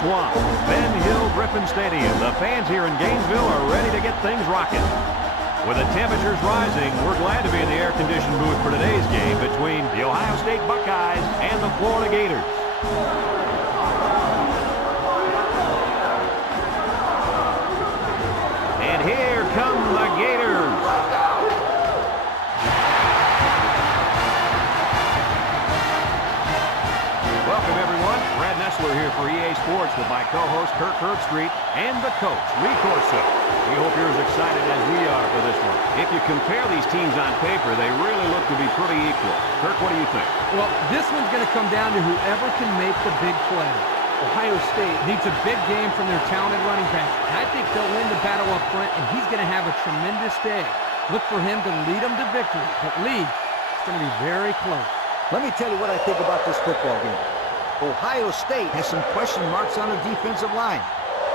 Swamp, Ben Hill Griffin Stadium. The fans here in Gainesville are ready to get things rocking. With the temperatures rising, we're glad to be in the air-conditioned booth for today's game between the Ohio State Buckeyes and the Florida Gators. And here come the Gators. Welcome, everyone. Brad Nessler here for EA Sports with my co-host Kirk Herbstreit and the coach, Lee Corso. We hope you're as excited as we are for this one. If you compare these teams on paper, they really look to be pretty equal. Kirk, what do you think? Well, this one's going to come down to whoever can make the big play. Ohio State needs a big game from their talented running back. And I think they'll win the battle up front, and he's going to have a tremendous day. Look for him to lead them to victory. But Lee, it's going to be very close. Let me tell you what I think about this football game. Ohio State has some question marks on the defensive line.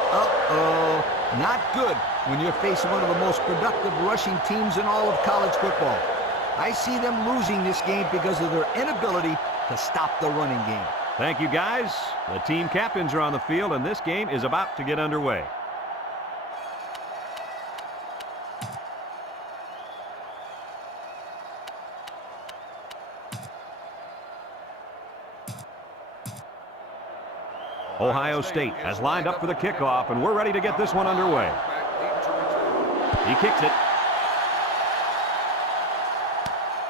Uh-oh, not good when you're facing one of the most productive rushing teams in all of college football. I see them losing this game because of their inability to stop the running game. Thank you, guys. The team captains are on the field, and this game is about to get underway. Ohio State has lined up for the kickoff, and we're ready to get this one underway. He kicks it.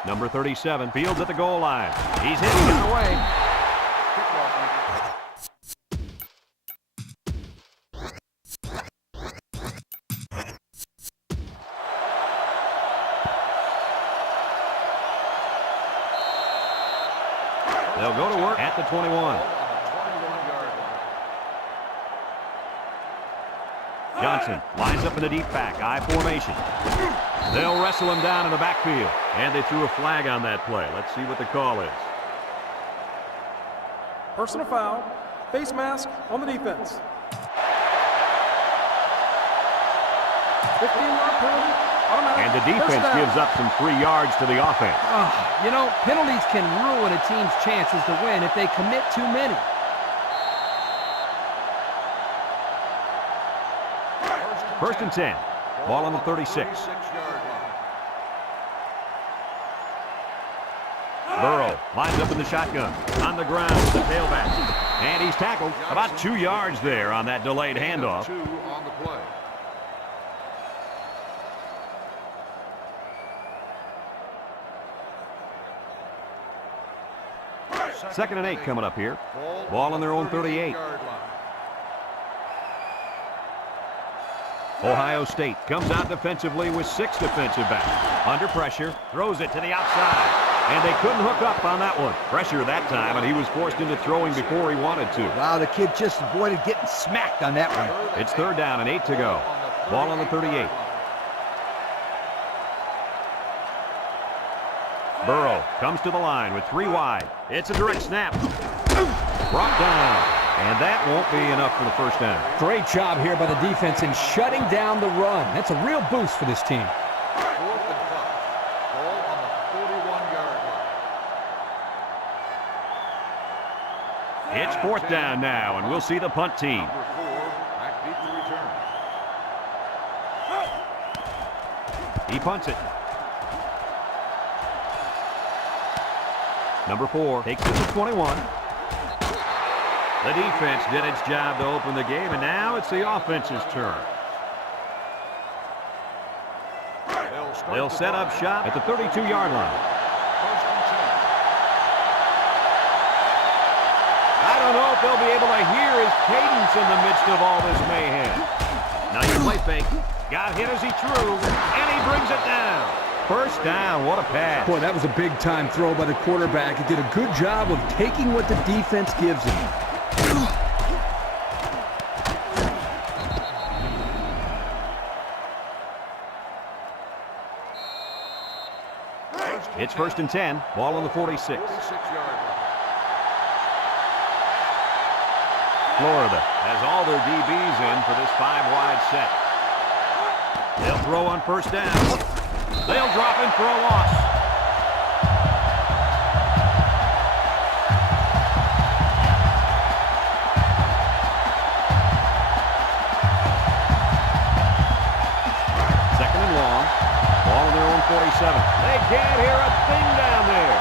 Number 37 fields at the goal line. He's hit and got away. They'll go to work at the 21. Johnson lines up in the deep back, I formation. They'll wrestle him down in the backfield. And they threw a flag on that play. Let's see what the call is. Personal foul, face mask on the defense. 15-yard penalty, automatic. And the defense gives up some 3 yards to the offense. You know, penalties can ruin a team's chances to win if they commit too many. First and 10. Ball on the 36. Burrow lines up in the shotgun. On the ground with the tailback. And he's tackled about 2 yards there on that delayed handoff. Second and 8 coming up here. Ball on their own 38. Ohio State comes out defensively with 6 defensive backs. Under pressure, throws it to the outside. And they couldn't hook up on that one. Pressure that time, and he was forced into throwing before he wanted to. Wow, the kid just avoided getting smacked on that one. It's third down and 8 to go. Ball on the 38. Burrow comes to the line with 3 wide. It's a direct snap. Brought down. And that won't be enough for the first down. Great job here by the defense in shutting down the run. That's a real boost for this team. Fourth and 5. Ball on the 41-yard line. It's fourth down now, and we'll see the punt team. Number 4, backbeat the return. He punts it. Number 4 takes it to 21. The defense did its job to open the game, and now it's the offense's turn. They'll set up shop at the 32-yard line. I don't know if they'll be able to hear his cadence in the midst of all this mayhem. Now you play fake. Got hit as he threw, and he brings it down. First down, what a pass. Boy, that was a big-time throw by the quarterback. He did a good job of taking what the defense gives him. It's first and 10. Ball on the 46. 46-yard line. Florida has all their DBs in for this 5-wide set. They'll throw on first down. They'll drop in for a loss. They can't hear a thing down there.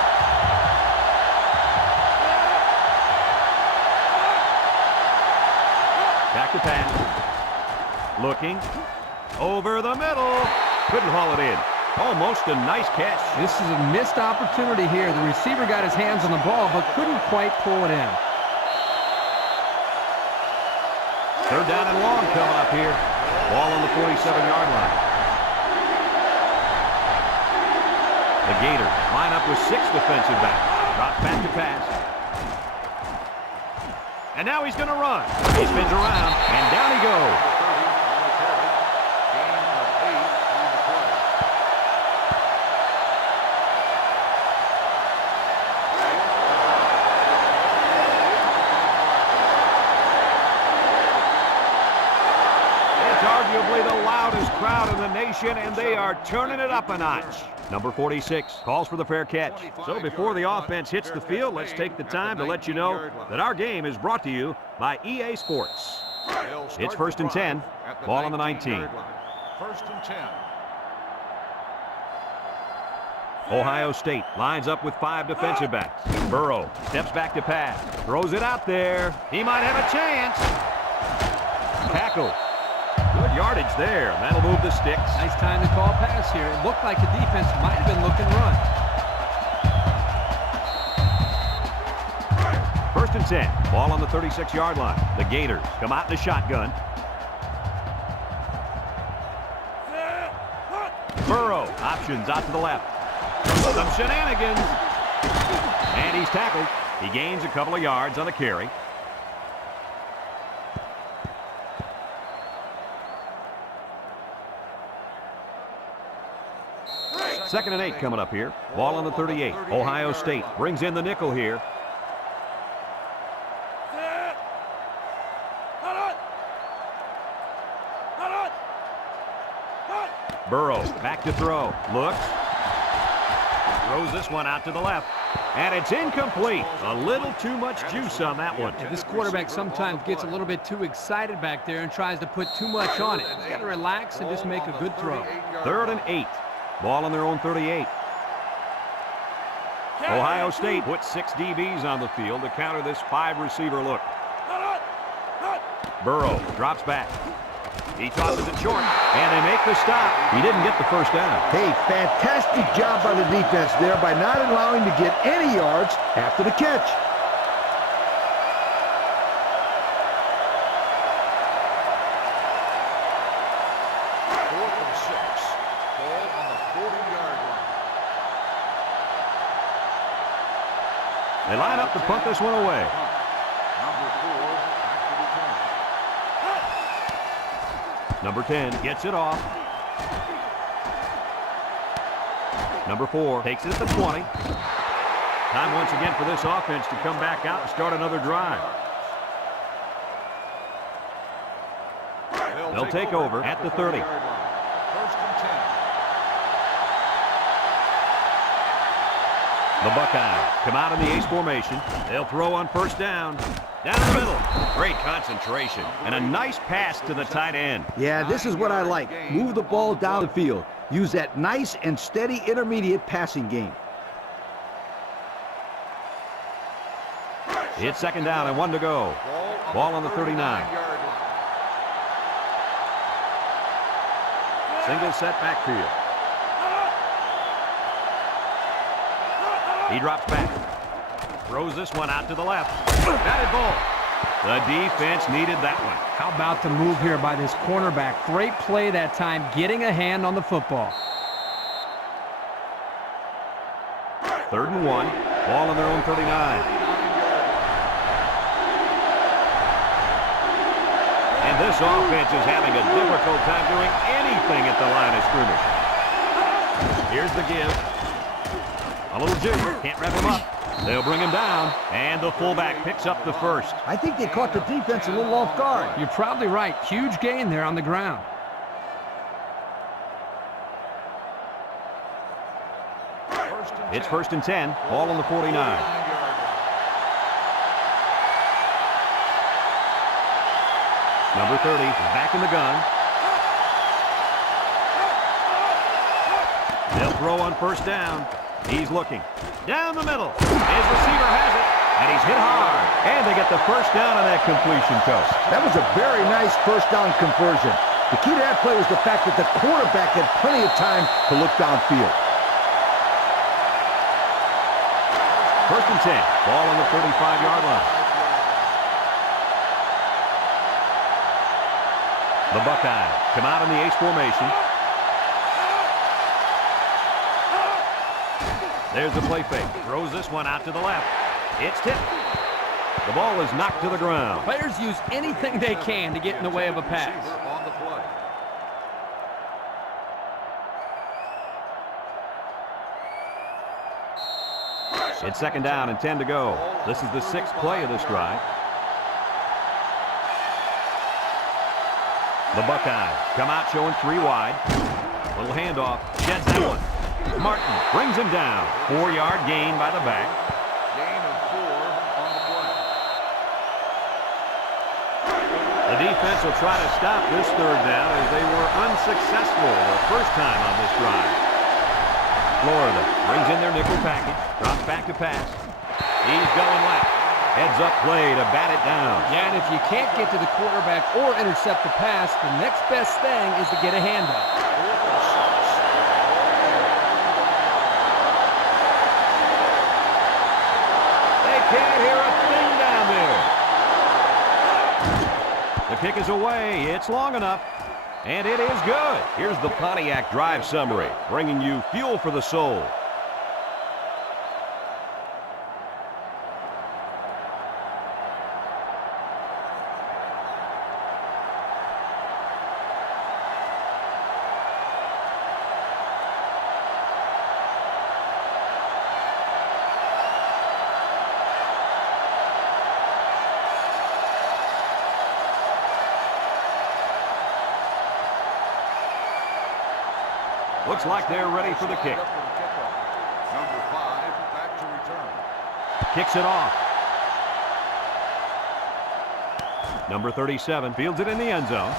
Back to pass. Looking. Over the middle. Couldn't haul it in. Almost a nice catch. This is a missed opportunity here. The receiver got his hands on the ball, but couldn't quite pull it in. Third down and long coming up here. Ball on the 47-yard line. The Gators line up with 6 defensive backs. Drops back to pass. And now he's going to run. He spins around, and down he goes. Arguably the loudest crowd in the nation, and they are turning it up a notch. Number 46 calls for the fair catch. So before the offense hits the field, let's take the time to let you know that our game is brought to you by EA Sports. It's 1st and 10, ball on the 19. 1st and 10. Ohio State lines up with 5 defensive backs. Burrow steps back to pass, throws it out there. He might have a chance. Tackle. Good yardage there. That'll move the sticks. Nice time to call a pass here. It looked like the defense might have been looking run. 1st and 10. Ball on the 36-yard line. The Gators come out in the shotgun. Burrow options out to the left. Some shenanigans. And he's tackled. He gains a couple of yards on the carry. Second and 8 coming up here. Ball on the 38. Ohio State brings in the nickel here. Burrow back to throw. Looks. Throws this one out to the left. And it's incomplete. A little too much juice on that one. Yeah, this quarterback sometimes gets a little bit too excited back there and tries to put too much on it. He's got to relax and just make a good throw. 3rd and 8. Ball on their own 38. Ohio State puts 6 DBs on the field to counter this 5-receiver look. Burrow drops back. He tosses it short, and they make the stop. He didn't get the first down. Hey, fantastic job by the defense there by not allowing to get any yards after the catch. They line up to punt this one away. Number 10 gets it off. Number 4 takes it at the 20. Time once again for this offense to come back out and start another drive. They'll take over at the 30. 1st and 10. The Buckeyes come out in the ace formation. They'll throw on 1st down. Down the middle. Great concentration. And a nice pass to the tight end. Yeah, this is what I like. Move the ball down the field. Use that nice and steady intermediate passing game. It's 2nd down and 1 to go. Ball on the 39. Single set backfield. He drops back. Throws this one out to the left. Batted ball. The defense needed that one. How about the move here by this cornerback? Great play that time, getting a hand on the football. 3rd and 1. Ball on their own 39. And this offense is having a difficult time doing anything at the line of scrimmage. Here's the give. A little jigger. Can't wrap him up. They'll bring him down, and the fullback picks up the 1st. I think they caught the defense a little off guard. You're probably right. Huge gain there on the ground. It's 1st and 10. Ball on the 49. Number 30 back in the gun. They'll throw on first down. He's looking. Down the middle. His receiver has it. And he's hit hard. And they get the first down on that completion, Coach. That was a very nice first down conversion. The key to that play was the fact that the quarterback had plenty of time to look downfield. First and 10. Ball on the 35-yard line. The Buckeyes come out in the ace formation. There's the play fake. Throws this one out to the left. It's tipped. The ball is knocked to the ground. Players use anything they can to get in the way of a pass. On the play. It's second down and 10 to go. This is the 6th play of this drive. The Buckeyes come out showing 3 wide. Little handoff. Sheds that one. Martin brings him down. 4-yard gain by the back. Gain of 4 on the play. The defense will try to stop this third down as they were unsuccessful the first time on this drive. Florida brings in their nickel package. Drops back to pass. He's going left. Heads up play to bat it down. Yeah, and if you can't get to the quarterback or intercept the pass, the next best thing is to get a handoff. They can't hear a thing down there. The kick is away. It's long enough. And it is good. Here's the Pontiac drive summary, bringing you fuel for the soul. Looks like they're ready for the kick. Number 5 back to return. Kicks it off. Number 37 fields it in the end zone.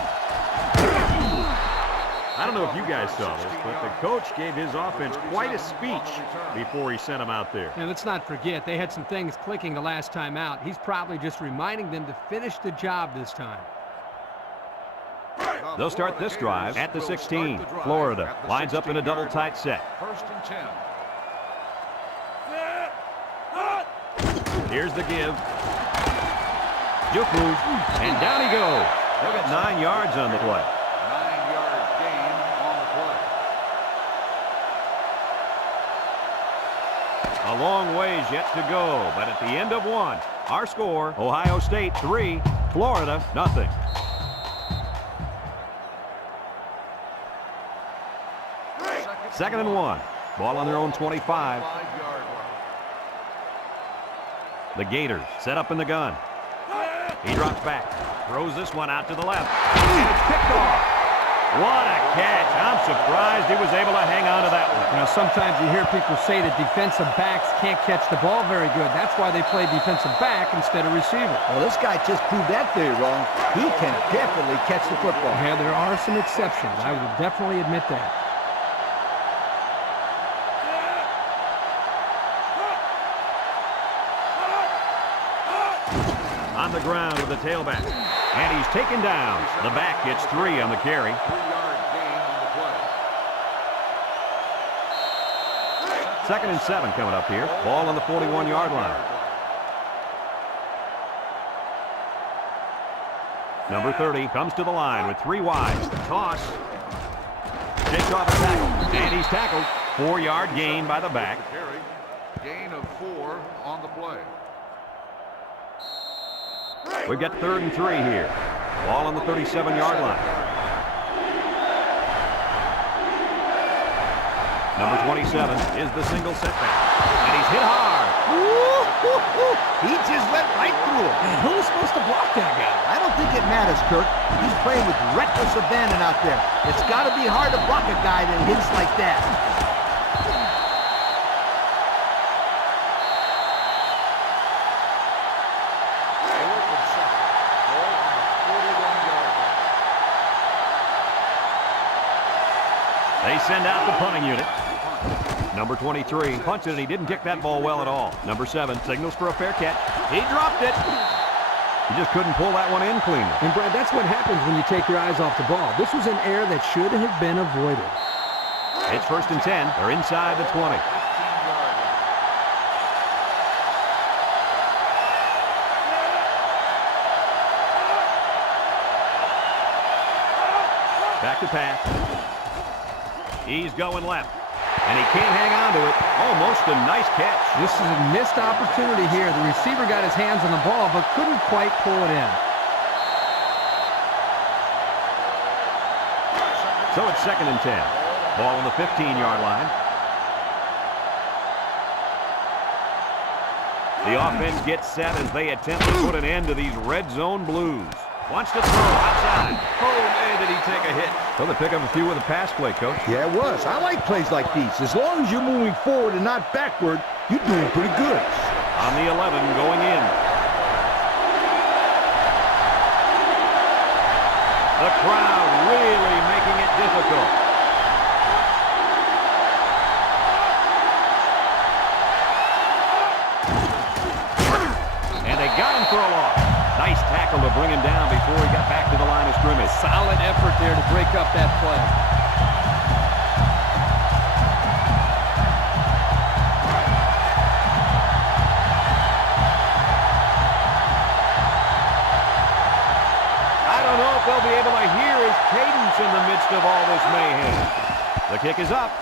I don't know if you guys saw this, but the coach gave his offense quite a speech before he sent them out there. And let's not forget, they had some things clicking the last time out. He's probably just reminding them to finish the job this time. They'll start this drive at the 16. Florida lines up in a double tight set. First and 10. Here's the give. Juke move, and down he goes. They'll get 9 yards on the play. 9-yard gain on the play. A long ways yet to go, but at the end of one, our score, Ohio State 3, Florida nothing. Second and 1. Ball on their own 25. 5-yard line. The Gators set up in the gun. He drops back. Throws this one out to the left. And it's picked off. What a catch. I'm surprised he was able to hang on to that one. You know, sometimes you hear people say that defensive backs can't catch the ball very good. That's why they play defensive back instead of receiver. Well, this guy just proved that theory wrong. He can definitely catch the football. Yeah, there are some exceptions. I will definitely admit that. On the ground with the tailback. And he's taken down. The back gets 3 on the carry. 3-yard gain on the play. Second and 7 coming up here. Ball on the 41-yard line. Number 30 comes to the line with 3 wide. Toss. Takes off a tackle. And he's tackled. 4-yard gain by the back. Carry. Gain of 4 on the play. We've got 3rd and 3 here. Ball on the 37-yard line. Number 27 is the single setback. And he's hit hard. He just went right through him. Who was supposed to block that guy? I don't think it matters, Kirk. He's playing with reckless abandon out there. It's got to be hard to block a guy that hits like that. They send out the punting unit. Number 23 punts it, and he didn't kick that ball well at all. Number 7 signals for a fair catch. He dropped it. He just couldn't pull that one in cleanly. And, Brad, that's what happens when you take your eyes off the ball. This was an error that should have been avoided. It's 1st and 10. They're inside the 20. Back to pass. He's going left. And he can't hang on to it. Almost a nice catch. This is a missed opportunity here. The receiver got his hands on the ball, but couldn't quite pull it in. So it's 2nd and 10. Ball on the 15-yard line. The offense gets set as they attempt to put an end to these red zone blues. Wants to throw outside. Oh, man, did he take a hit. So they pick up a few with a pass play, Coach. Yeah, it was. I like plays like these. As long as you're moving forward and not backward, you're doing pretty good. On the 11, going in. The crowd really making it difficult. And they got him for a loss. Nice tackle to bring him down before he got back to the line of scrimmage. Solid effort there to break up that play. I don't know if they'll be able to hear his cadence in the midst of all this mayhem. The kick is up.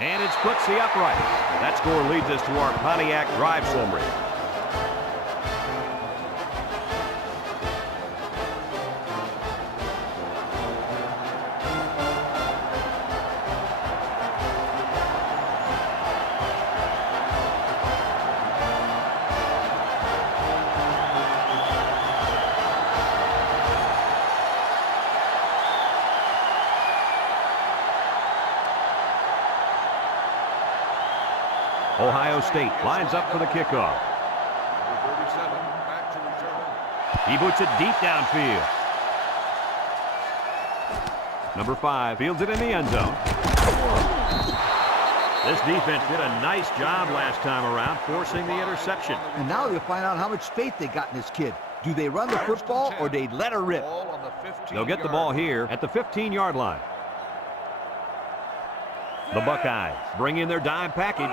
And it splits the uprights. That score leads us to our Pontiac drive summary. Ohio State lines up for the kickoff. Number 37, back to return. He boots it deep downfield. Number 5 fields it in the end zone. This defense did a nice job last time around, forcing the interception. And now you'll find out how much faith they got in this kid. Do they run the football or they let her rip? Ball on the 15-yard They'll get the ball here at the 15-yard line. The Buckeyes bring in their dime package.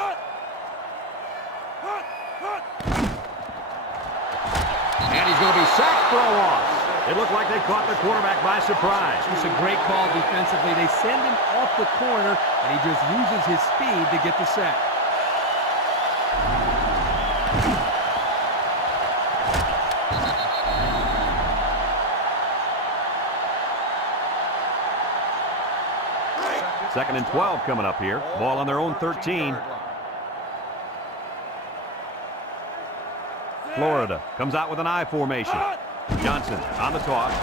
And he's going to be sacked for a loss. It looked like they caught the quarterback by surprise. It's a great call defensively. They send him off the corner, and he just uses his speed to get the sack. Second and 12 coming up here. Ball on their own 13. Florida comes out with an I formation. Johnson on the toss.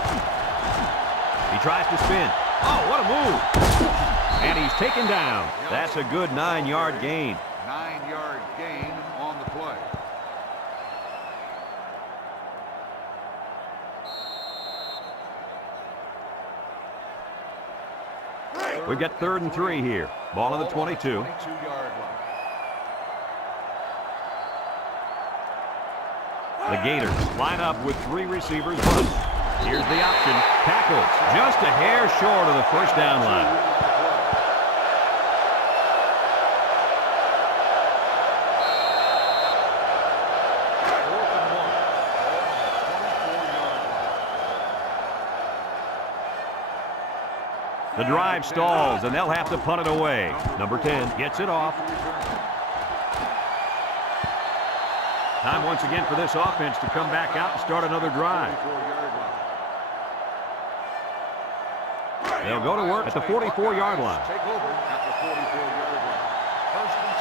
He tries to spin. Oh, what a move. And he's taken down. That's a good 9-yard gain. 9-yard gain on the play. We've got 3rd and 3 here. Ball on the 22. 22-yard line. The Gators line up with 3 receivers. Here's the option. Tackles just a hair short of the first down line. The drive stalls, and they'll have to punt it away. Number 10 gets it off. Time once again for this offense to come back out and start another drive. They'll go to work at the 44-yard line. Take over at the 44-yard line. 1st and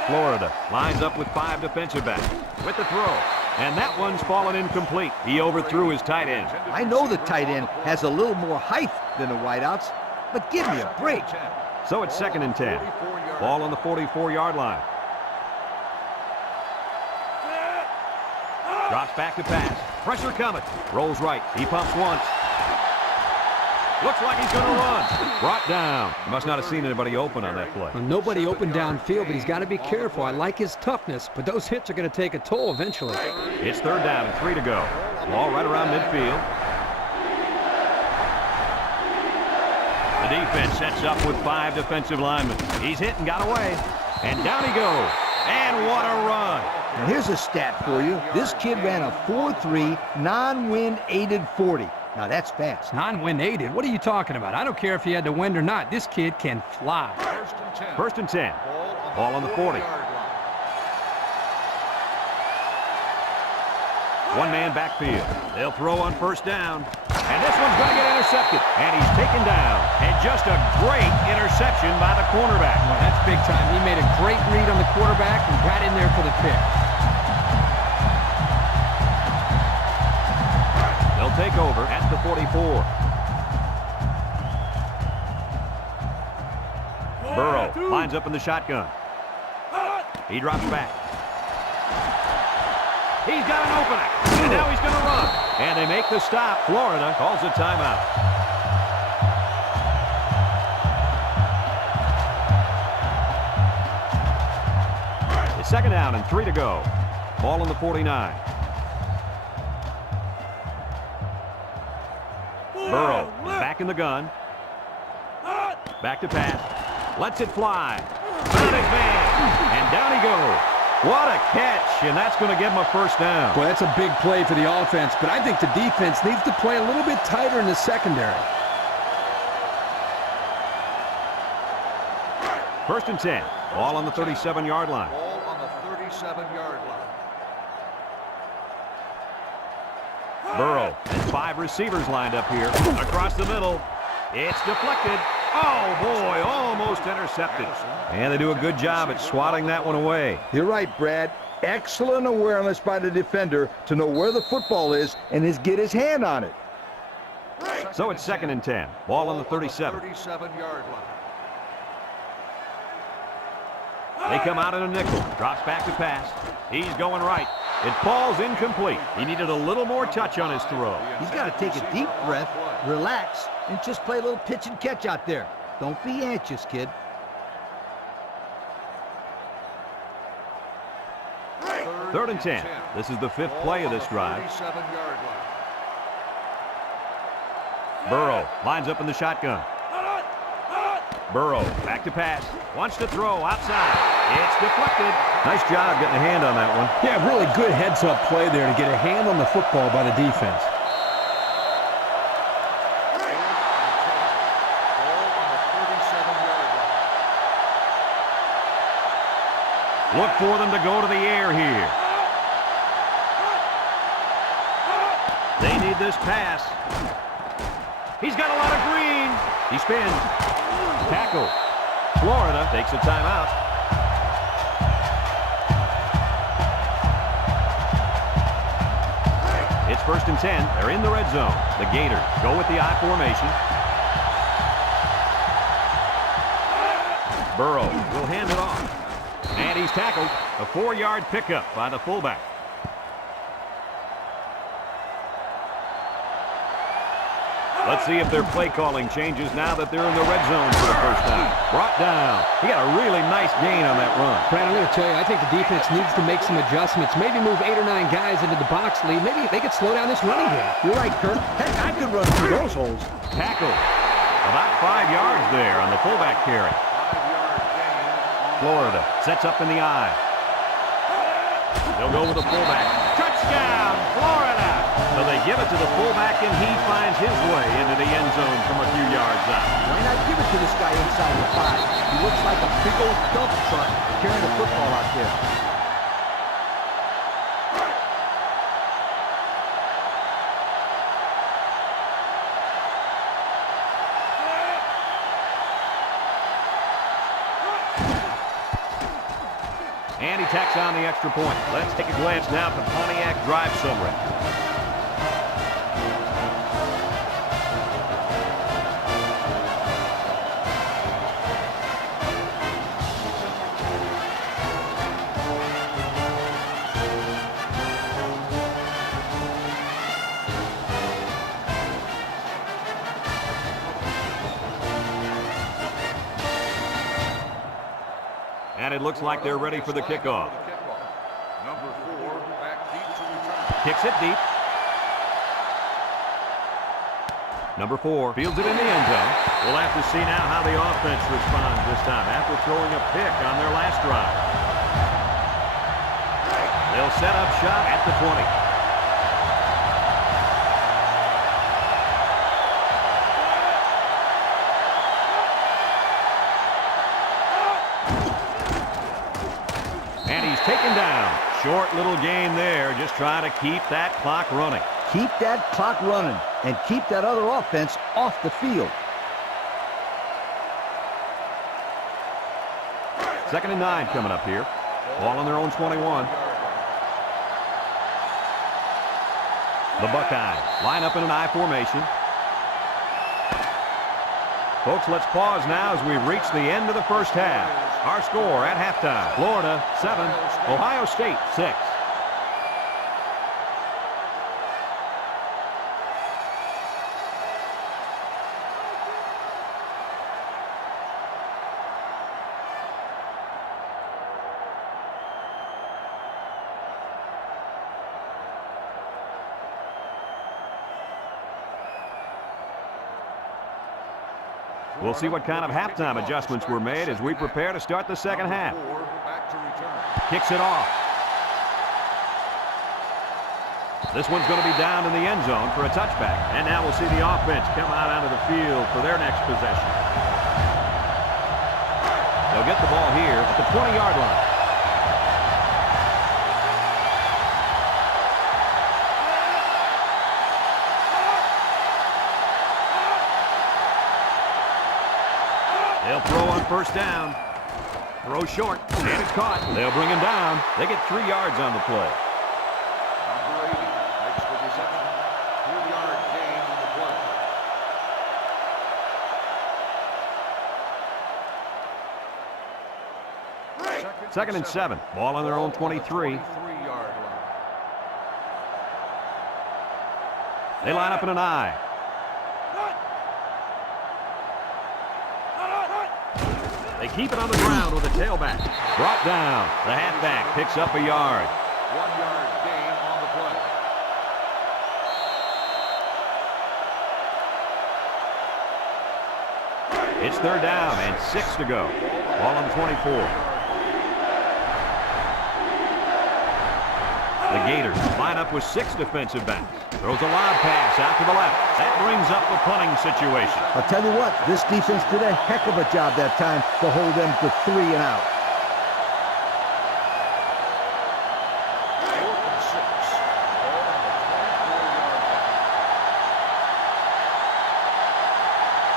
10. Florida lines up with 5 defensive backs with the throw. And that one's fallen incomplete. He overthrew his tight end. I know the tight end has a little more height than the wideouts, but give me a break. So it's 2nd and 10. Ball on the 44-yard line. Drops back to pass. Pressure coming. Rolls right. He pumps once. Looks like he's going to run. Brought down. He must not have seen anybody open on that play. Well, nobody open downfield, but he's got to be careful. I like his toughness, but those hits are going to take a toll eventually. It's 3rd down and 3 to go. Ball right around midfield. The defense sets up with 5 defensive linemen. He's hit and got away. And down he goes. And what a run. Now here's a stat for you. This kid ran a 4.3 non-wind aided 40. Now that's fast. Non-wind aided? What are you talking about? I don't care if he had the wind or not. This kid can fly. 1st and 10. Ball on the 40. One-man backfield. They'll throw on 1st down. And this one's going to get intercepted. And he's taken down. And just a great interception by the cornerback. Well, that's big time. He made a great read on the quarterback and got in there for the pick. They'll take over at the 44. Burrow lines up in the shotgun. He drops back. He's got an opening. And now he's going to run. And they make the stop. Florida calls a timeout. It's 2nd down and 3 to go. Ball on the 49. Burrow is back in the gun. Back to pass. Lets it fly. Found his man. And down he goes. What a catch, and that's going to give him a 1st down. Well, that's a big play for the offense, but I think the defense needs to play a little bit tighter in the secondary. 1st and 10. Ball on the 37-yard line. Ball on the 37-yard line. Burrow has 5 receivers lined up here. Across the middle. It's deflected. Oh, boy, almost intercepted. And they do a good job at swatting that one away. You're right, Brad. Excellent awareness by the defender to know where the football is and get his hand on it. So it's 2nd and 10. Ball on the 37. 37-yard line. They come out in a nickel. Drops back to pass. He's going right. It falls incomplete. He needed a little more touch on his throw. He's got to take a deep breath, relax, and just play a little pitch and catch out there. Don't be anxious, kid. 3rd and 10. This is the 5th play of this drive. 37-yard line. Burrow lines up in the shotgun. Burrow back to pass. Wants to throw outside. It's deflected. Nice job getting a hand on that one. Yeah, really good heads-up play there to get a hand on the football by the defense. Look for them to go to the air here. They need this pass. He's got a lot of green. He spins. Tackle. Florida takes a timeout. It's 1st and 10. They're in the red zone. The Gators go with the I formation. Burrow will hand it off. And he's tackled. A 4-yard pickup by the fullback. Let's see if their play calling changes now that they're in the red zone for the 1st time. Brought down. He got a really nice gain on that run. Brad, I'm going to tell you, I think the defense needs to make some adjustments. Maybe move 8 or 9 guys into the box lead. Maybe they could slow down this running game. You're right, Kirk. Heck, I could run through those holes. Tackle. About 5 yards there on the fullback carry. 5-yard gain. Florida sets up in the eye. They'll go with the fullback. Touchdown, Florida! So they give it to the fullback, and he finds his way into the end zone from a few yards out. Why not give it to this guy inside the 5? He looks like a big old dump truck carrying a football out there. And he tacks on the extra point. Let's take a glance now at the Pontiac drive summary. it looks like they're ready for the kickoff. Number 4, back deep to return. Kicks it deep. Number 4 fields it in the end zone. We'll have to see now how the offense responds this time after throwing a pick on their last drive. They'll set up shop at the 20. Taken down. Short little gain there. Just trying to keep that clock running. Keep that clock running and keep that other offense off the field. 2nd and 9 coming up here. Ball on their own 21. The Buckeyes line up in an I formation. Folks, let's pause now as we reach the end of the first half. Our score at halftime, Florida 7, Ohio State 6. We'll see what kind of halftime adjustments were made as we prepare to start the second half. Kicks it off. This one's going to be down in the end zone for a touchback. And now we'll see the offense come out onto the field for their next possession. They'll get the ball here at the 20-yard line. They'll throw on first down. Throw short, and it's caught. They'll bring him down. They get 3 yards on the play. Number 80 makes the reception. 3-yard gain on the play. 2nd and 7. Ball on their own 23. 23-yard line. They line up in an I. They keep it on the ground with a tailback. Brought down. The halfback picks up a yard. 1-yard gain on the play. It's 3rd down and 6 to go. Ball on the 24. The Gators line up with 6 defensive backs. Throws a lob pass out to the left. That brings up the punting situation. I'll tell you what, this defense did a heck of a job that time to hold them to 3 and out. 4th and 6. Ball on the 24-yard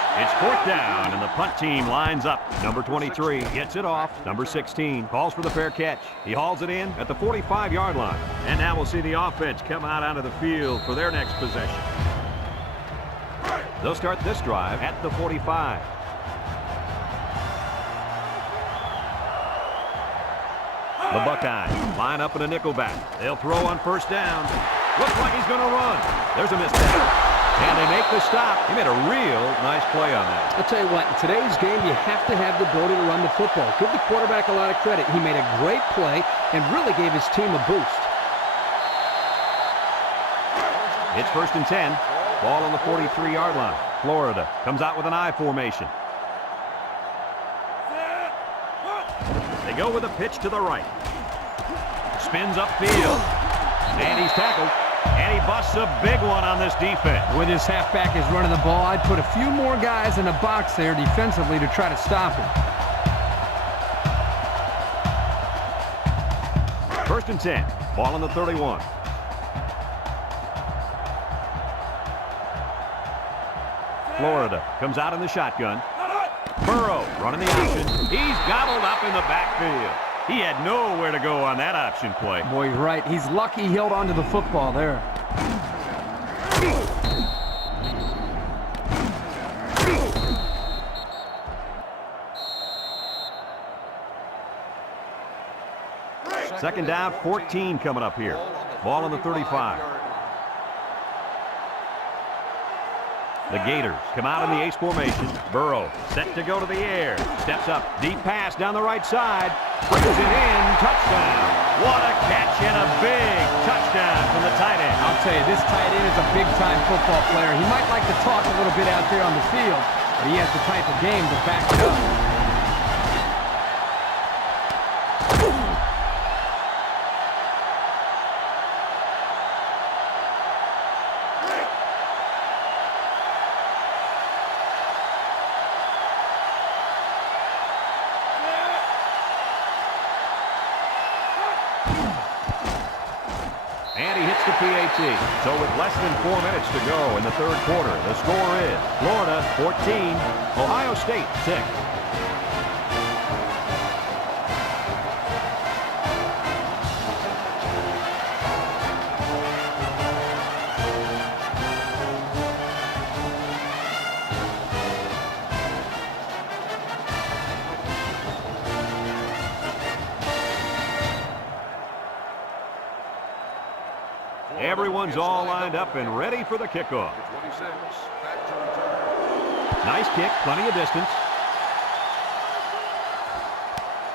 line. It's 4th down, and the punt team lines up. Number 23 gets it off. Number 16 calls for the fair catch. He hauls it in at the 45-yard line. And now we'll see the offense come out onto the field for their next possession. They'll start this drive at the 45. The Buckeyes line up in a nickelback. They'll throw on first down. Looks like he's going to run. There's a mistake. And they make the stop. He made a real nice play on that. I'll tell you what, in today's game, you have to have the ability to run the football. Give the quarterback a lot of credit. He made a great play and really gave his team a boost. It's 1st and 10. Ball on the 43-yard line. Florida comes out with an I formation. They go with a pitch to the right. Spins upfield. And he's tackled. And he busts a big one on this defense. With his halfback is running the ball, I'd put a few more guys in the box there defensively to try to stop him. 1st and 10. Ball on the 31. Florida comes out in the shotgun. Burrow running the option. He's gobbled up in the backfield. He had nowhere to go on that option play. Boy, you're right. He's lucky he held onto the football there. Second down, 14 coming up here. Ball on the 35. The Gators come out in the ace formation. Burrow set to go to the air. Steps up. Deep pass down the right side. Brings it in. Touchdown. What a catch and a big touchdown from the tight end. I'll tell you, this tight end is a big-time football player. He might like to talk a little bit out there on the field, but he has the type of game to back it up. And he hits the PAT. So with less than 4 minutes to go in the third quarter, the score is Florida 14, Ohio State 6. Everyone's all lined up and ready for the kickoff. 26, back to return. Nice kick, plenty of distance.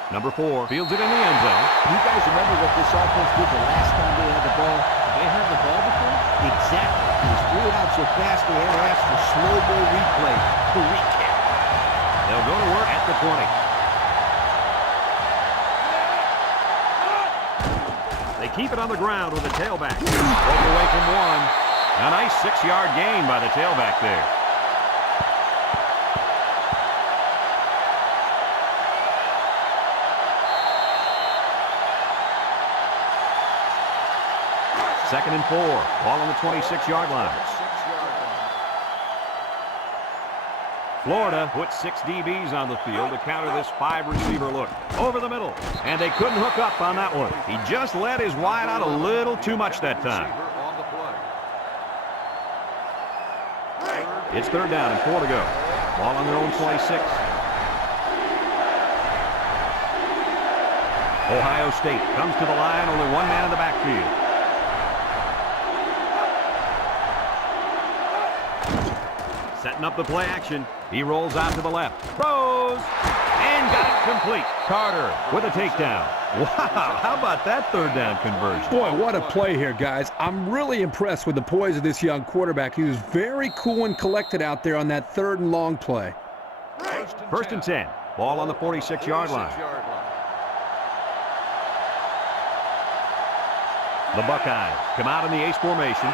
Number 4 fields it in the end zone. You guys remember what this offense did the last time they had the ball? They had the ball before? Exactly. It was thrown out so fast they had to ask for slow-mo replay to recap. They'll go to work at the 20. They keep it on the ground with the tailback. Broke away from one. A nice 6-yard gain by the tailback there. Second and 4. Ball on the 26-yard line. Florida put 6 DBs on the field to counter this 5-receiver look. Over the middle. And they couldn't hook up on that one. He just let his wide out a little too much that time. It's third down and 4 to go. Ball on their own 26. Ohio State comes to the line. Only one man in the backfield. Setting up the play action. He rolls out to the left. Throws. And got it complete. Carter with a takedown. Wow, how about that third down conversion? Boy, what a play here, guys. I'm really impressed with the poise of this young quarterback. He was very cool and collected out there on that third and long play. First and 10. Ball on the 46-yard line. The Buckeyes come out in the ace formation.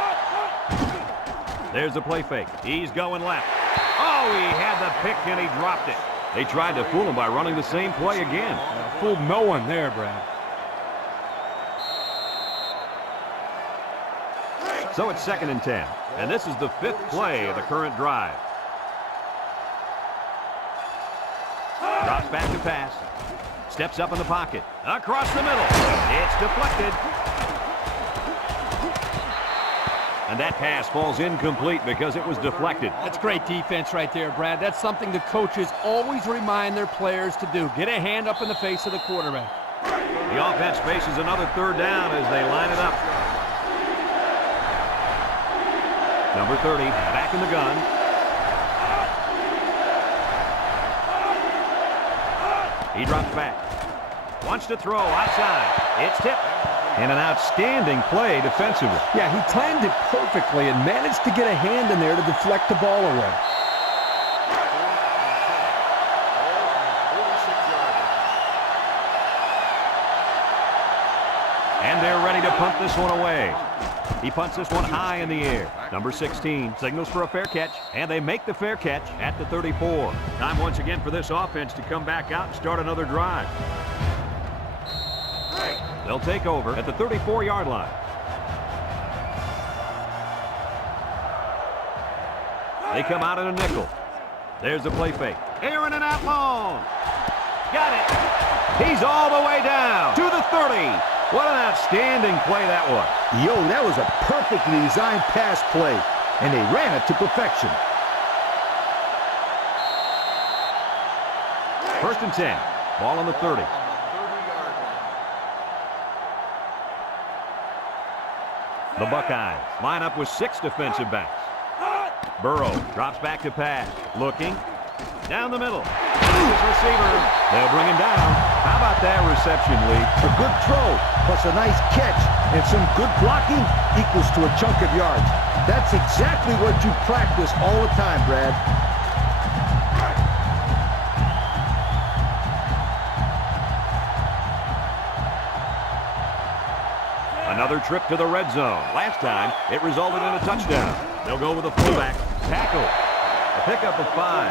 There's the play fake. He's going left. Oh, he had the pick and he dropped it. They tried to fool him by running the same play again. Fooled no one there, Brad. So it's second and 10. And this is the 5th play of the current drive. Drops back to pass. Steps up in the pocket. Across the middle. It's deflected. And that pass falls incomplete because it was deflected. That's great defense right there, Brad. That's something the coaches always remind their players to do. Get a hand up in the face of the quarterback. The offense faces another third down as they line it up. Number 30, back in the gun. He drops back. Wants to throw outside. It's tipped. And an outstanding play defensively. Yeah, he timed it perfectly and managed to get a hand in there to deflect the ball away. And they're ready to punt this one away. He punts this one high in the air. Number 16 signals for a fair catch, and they make the fair catch at the 34. Time once again for this offense to come back out and start another drive. They'll take over at the 34-yard line. They come out in a nickel. There's the play fake. Aaron and out long. Got it. He's all the way down to the 30. What an outstanding play that was. Yo, that was a perfectly designed pass play, and they ran it to perfection. First and 10. Ball on the 30. The Buckeyes line up with 6 defensive backs. Burrow drops back to pass. Looking. Down the middle. His receiver. They'll bring him down. How about that reception, Lee? A good throw, plus a nice catch, and some good blocking equals to a chunk of yards. That's exactly what you practice all the time, Brad. Another trip to the red zone. Last time, it resulted in a touchdown. They'll go with a fullback. Tackle. A pickup of 5.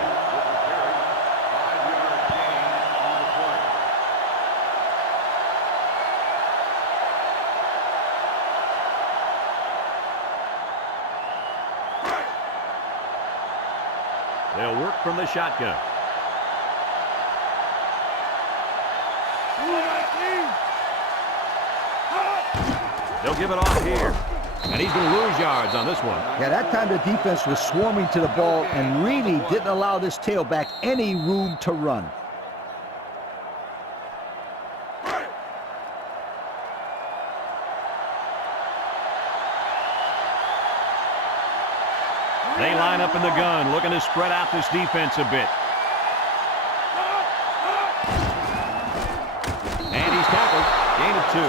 They'll work from the shotgun. They'll give it off here. And he's going to lose yards on this one. Yeah, that time the defense was swarming to the ball and really didn't allow this tailback any room to run. They line up in the gun, looking to spread out this defense a bit. And he's tackled. Gain of 2.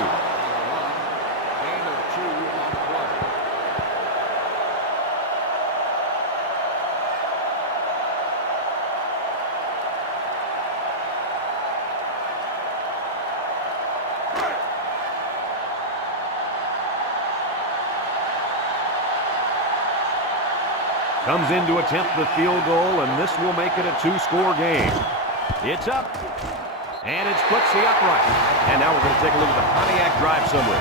Gain of 2 on the play. Comes in to attempt the field goal, and this will make it a 2-score game. It's up, and it splits the upright. And now we're going to take a look at the Pontiac drive summary.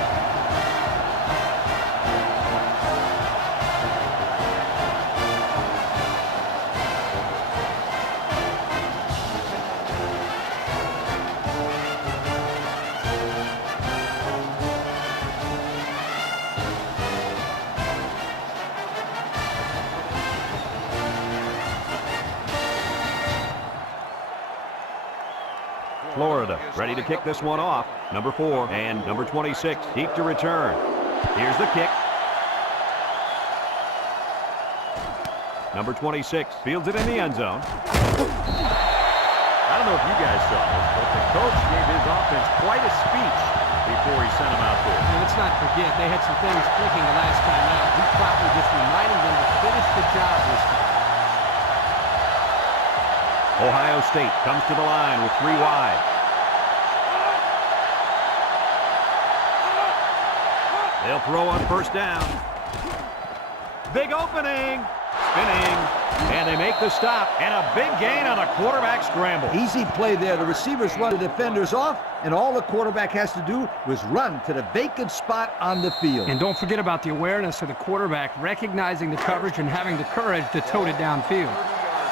Florida ready to kick this one off. Number 4 and number 26 deep to return. Here's the kick. Number 26 fields it in the end zone. I don't know if you guys saw this, but the coach gave his offense quite a speech before he sent them out there. And let's not forget, they had some things clicking the last time out. He's probably just reminding them to finish the job this time. Ohio State comes to the line with 3 wide. They'll throw on first down. Big opening. Spinning. And they make the stop. And a big gain on a quarterback scramble. Easy play there. The receivers run the defenders off, and all the quarterback has to do was run to the vacant spot on the field. And don't forget about the awareness of the quarterback, recognizing the coverage and having the courage to tote it downfield.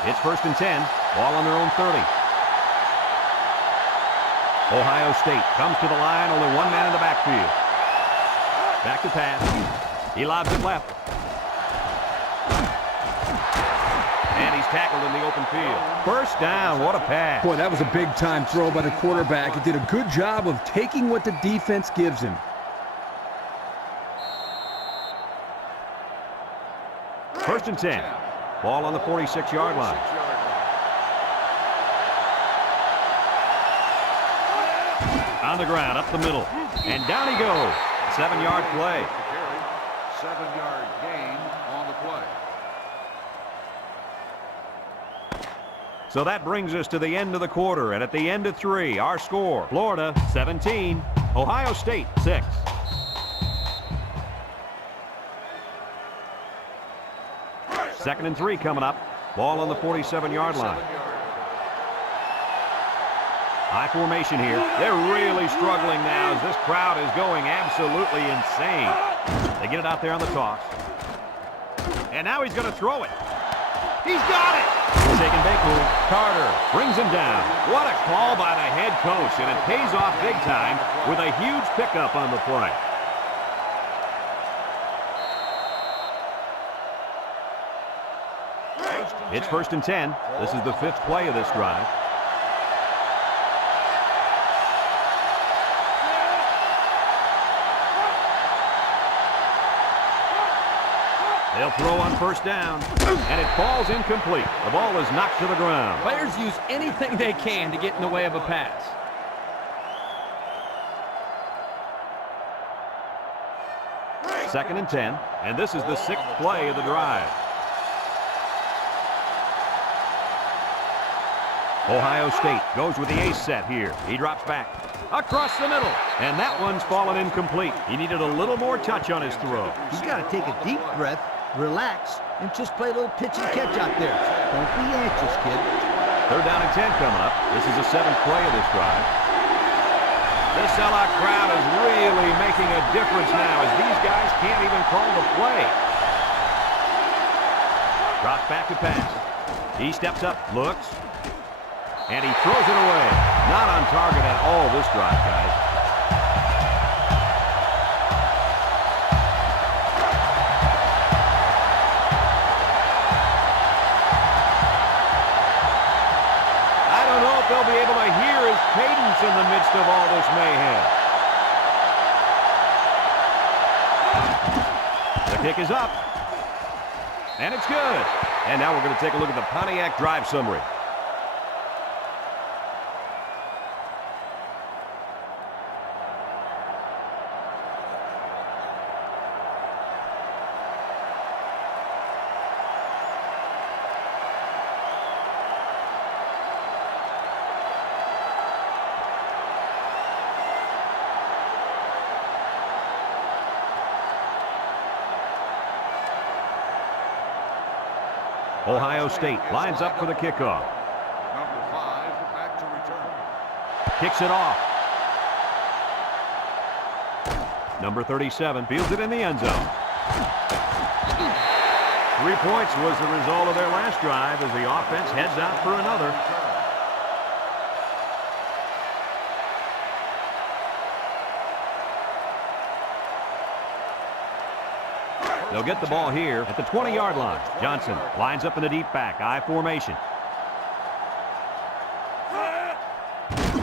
It's 1st and 10. Ball on their own 30. Ohio State comes to the line. Only one man in the backfield. Back to pass. He lobs it left. And he's tackled in the open field. First down. What a pass. Boy, that was a big-time throw by the quarterback. He did a good job of taking what the defense gives him. 1st and 10. Ball on the 46-yard line. On the ground, up the middle. And down he goes. 7-yard play. 7-yard gain on the play. So that brings us to the end of the quarter. And at the end of 3, our score, Florida 17, Ohio State 6. Second and 3 coming up. Ball on the 47-yard line. High formation here. They're really struggling now as this crowd is going absolutely insane. They get it out there on the toss. And now he's going to throw it. He's got it! Taking big move. Carter brings him down. What a call by the head coach, and it pays off big time with a huge pickup on the play. It's 1st and 10. This is the 5th play of this drive. They'll throw on first down, and it falls incomplete. The ball is knocked to the ground. Players use anything they can to get in the way of a pass. Second and 10, and this is the 6th play of the drive. Ohio State goes with the ace set here. He drops back across the middle, and that one's fallen incomplete. He needed a little more touch on his throw. He's got to take a deep breath, relax, and just play a little pitch and catch out there. Don't be anxious, kid. Third down and 10 coming up. This is the 7th play of this drive. This sellout crowd is really making a difference now as these guys can't even call the play. Drops back to pass. He steps up, looks, and he throws it away. Not on target at all this drive, guys. I don't know if they'll be able to hear his cadence in the midst of all this mayhem. The kick is up. And it's good. And now we're going to take a look at the Pontiac drive summary. Ohio State lines up for the kickoff. Number 5 back to return. Kicks it off. Number 37 fields it in the end zone. 3 points was the result of their last drive as the offense heads out for another. They'll get the ball here at the 20-yard line. Johnson lines up in the deep back, I formation.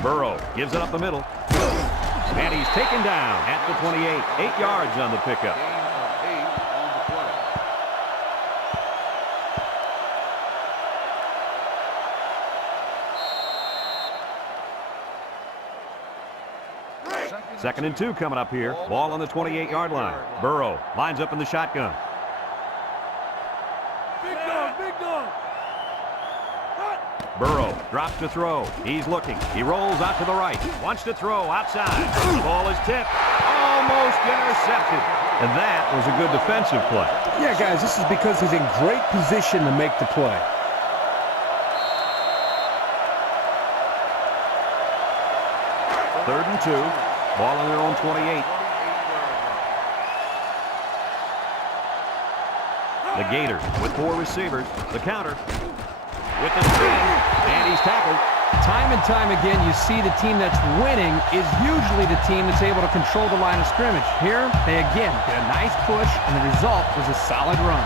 Burrow gives it up the middle. And he's taken down at the 28. 8 yards on the pickup. Gain of 8 on the play. Second and 2 coming up here. Ball on the 28-yard line. Burrow lines up in the shotgun. Big dog, big dog. Burrow drops to throw. He's looking. He rolls out to the right. Wants to throw outside. The ball is tipped. Almost intercepted. And that was a good defensive play. Yeah, guys, this is because he's in great position to make the play. Third and 2. Ball on their own 28. The Gators with 4 receivers. The counter with the spin, and he's tackled. Time and time again, you see the team that's winning is usually the team that's able to control the line of scrimmage. Here, they again get a nice push, and the result was a solid run.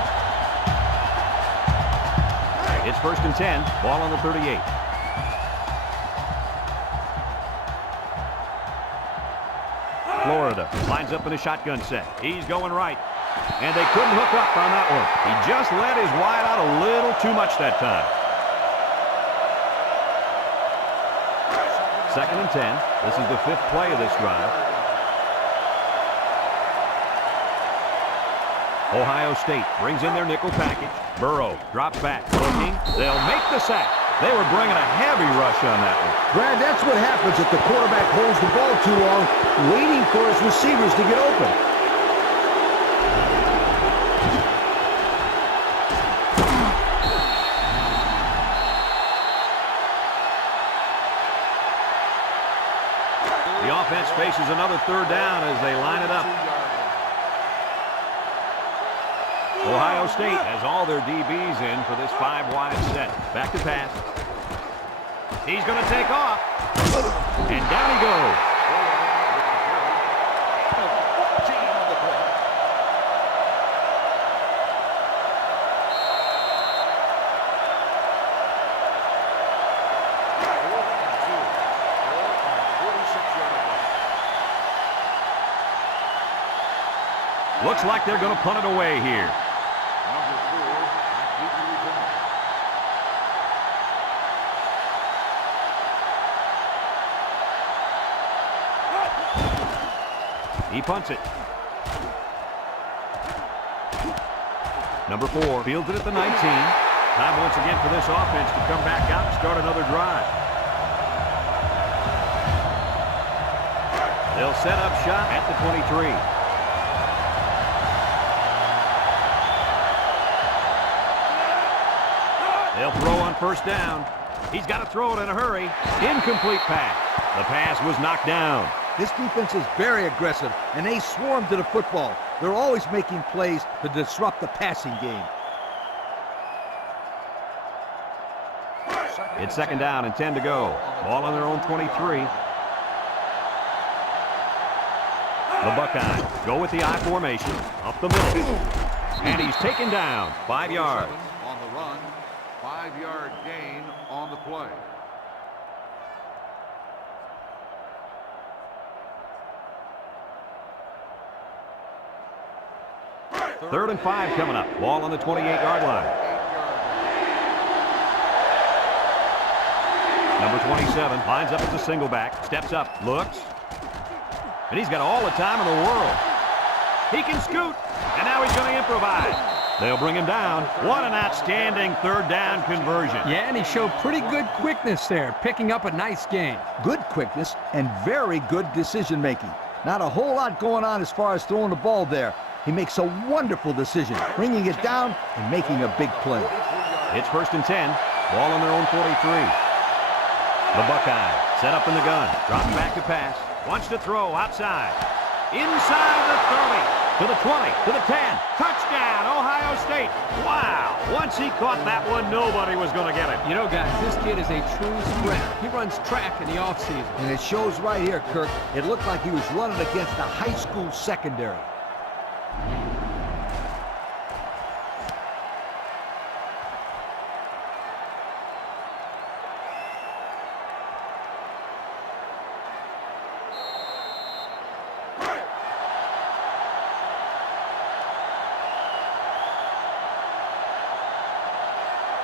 It's first and 10. Ball on the 38. Florida lines up in a shotgun set. He's going right. And they couldn't hook up on that one. He just let his wide out a little too much that time. Second and 10. This is the 5th play of this drive. Ohio State brings in their nickel package. Burrow drops back. Looking. They'll make the sack. They were bringing a heavy rush on that one. Brad, that's what happens if the quarterback holds the ball too long, waiting for his receivers to get open. The offense faces another third down as they line it up. Ohio State has all their DBs in for this 5-wide set. Back to pass. He's going to take off. And down he goes. Looks like they're going to punt it away here. He punts it. Number 4 fields it at the 19. Time once again for this offense to come back out and start another drive. They'll set up shop at the 23. They'll throw on first down. He's got to throw it in a hurry. Incomplete pass. The pass was knocked down. This defense is very aggressive, and they swarm to the football. They're always making plays to disrupt the passing game. It's second down and 10 to go. Ball on their own 23. The Buckeyes go with the I formation. Up the middle. And he's taken down. 5 yards. On the run, 5-yard gain on the play. Third and 5 coming up. Ball on the 28-yard line. Number 27 lines up as a single back. Steps up. Looks. And he's got all the time in the world. He can scoot. And now he's going to improvise. They'll bring him down. What an outstanding third down conversion. Yeah, and he showed pretty good quickness there, picking up a nice gain. Good quickness and very good decision-making. Not a whole lot going on as far as throwing the ball there. He makes a wonderful decision, bringing it down and making a big play. It's first and 10. Ball on their own 43. The Buckeyes set up in the gun. Drops back to pass. Wants to throw outside. Inside the 30. To the 20. To the 10. Touchdown, Ohio State. Wow. Once he caught that one, nobody was going to get it. You know, guys, this kid is a true sprinter. He runs track in the offseason. And it shows right here, Kirk. It looked like he was running against a high school secondary.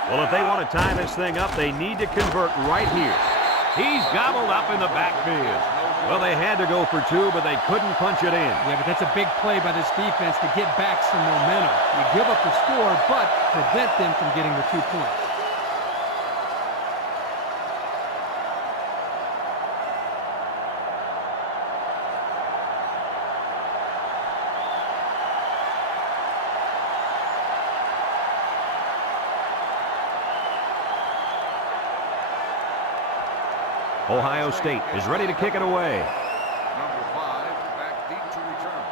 Well, if they want to tie this thing up, they need to convert right here. He's gobbled up in the backfield. Well, they had to go for 2, but they couldn't punch it in. Yeah, but that's a big play by this defense to get back some momentum. You give up the score, but prevent them from getting the 2 points. Ohio State is ready to kick it away. Number 5 back deep to return.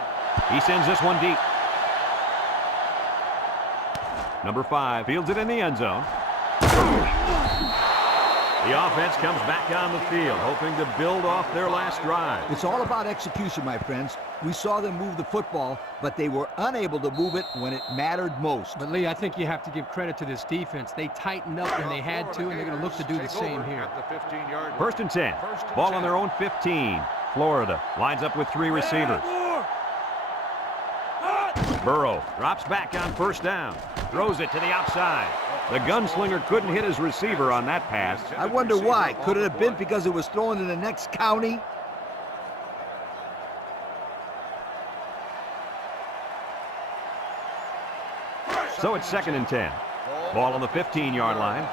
He sends this one deep. Number 5 fields it in the end zone. The offense comes back on the field, hoping to build off their last drive. It's all about execution, my friends. We saw them move the football, but they were unable to move it when it mattered most. But, Lee, I think you have to give credit to this defense. They tightened up when they had to, and they're going to look to do the same here. First and 10. Ball on their own 15. Florida lines up with 3 receivers. Burrow drops back on first down. Throws it to the outside. The gunslinger couldn't hit his receiver on that pass. I wonder why. Could it have been because it was thrown in the next county? So it's second and 10. Ball on the 15-yard line.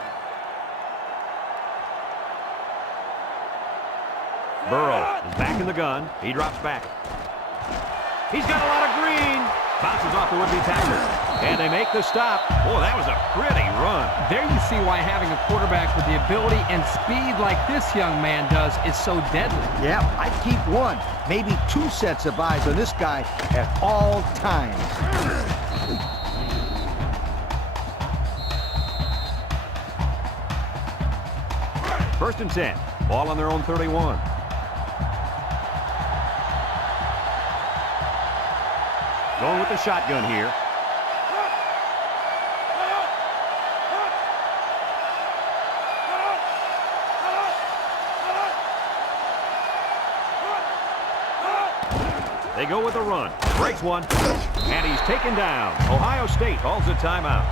Burrow is back in the gun. He drops back. He's got a lot of green. Bounces off the would-be tackler. And they make the stop. Oh, that was a pretty run. There you see why having a quarterback with the ability and speed like this young man does is so deadly. Yeah, I'd keep 1, maybe 2 sets of eyes on this guy at all times. First and 10. Ball on their own 31. Going with the shotgun here. They go with a run. Breaks one. And he's taken down. Ohio State calls a timeout.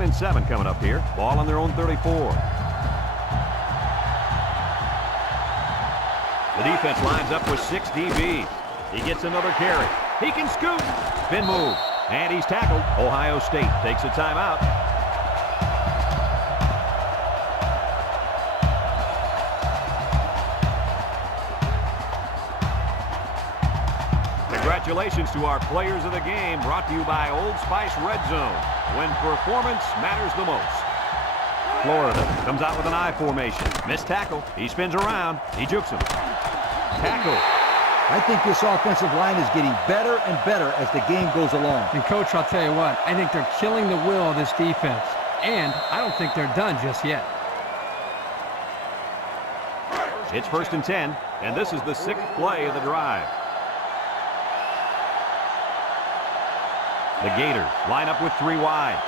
2nd and 7 coming up here. Ball on their own 34. The defense lines up with 6 DBs. He gets another carry. He can scoot. Spin move. And he's tackled. Ohio State takes a timeout. Congratulations to our players of the game, brought to you by Old Spice Red Zone, when performance matters the most. Florida comes out with an I formation. Missed tackle. He spins around. He jukes him. Tackle. I think this offensive line is getting better and better as the game goes along. And, Coach, I'll tell you what, I think they're killing the will of this defense. And I don't think they're done just yet. It's 1st and 10, and this is the 6th play of the drive. The Gators line up with 3 wide.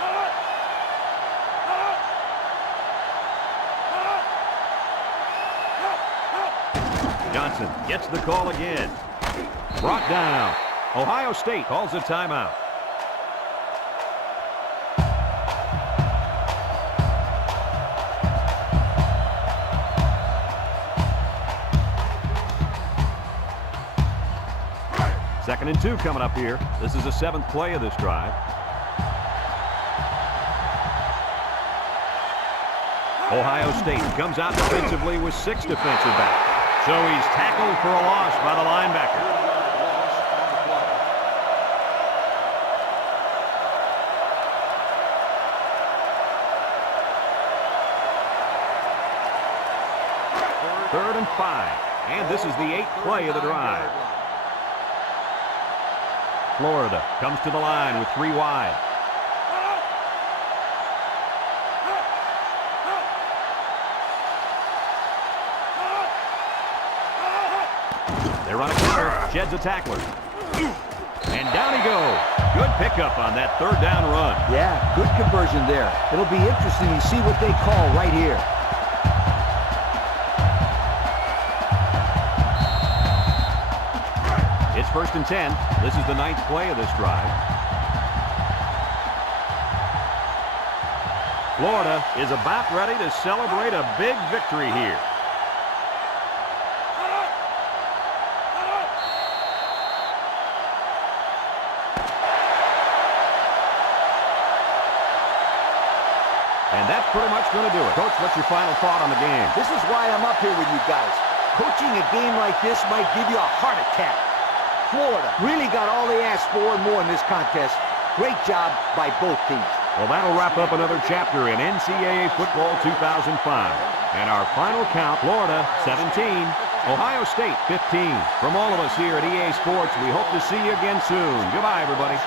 Johnson gets the call again. Brought down. Ohio State calls a timeout. Second and 2 coming up here. This is the 7th play of this drive. Ohio State comes out defensively with 6 defensive backs. So he's tackled for a loss by the linebacker. Third and 5. And this is the 8th play of the drive. Florida comes to the line with 3 wide. They run a counter, sheds a tackler. And down he goes. Good pickup on that 3rd down run. Yeah, good conversion there. It'll be interesting to see what they call right here. It's 1st and 10. This is the 9th play of this drive. Florida is about ready to celebrate a big victory here. And that's pretty much going to do it. Coach, what's your final thought on the game? This is why I'm up here with you guys. Coaching a game like this might give you a heart attack. Florida really got all they asked for and more in this contest. Great job by both teams. Well, that'll wrap up another chapter in NCAA football 2005. And our final count, Florida 17, Ohio State 15. From all of us here at EA Sports, we hope to see you again soon. Goodbye, everybody.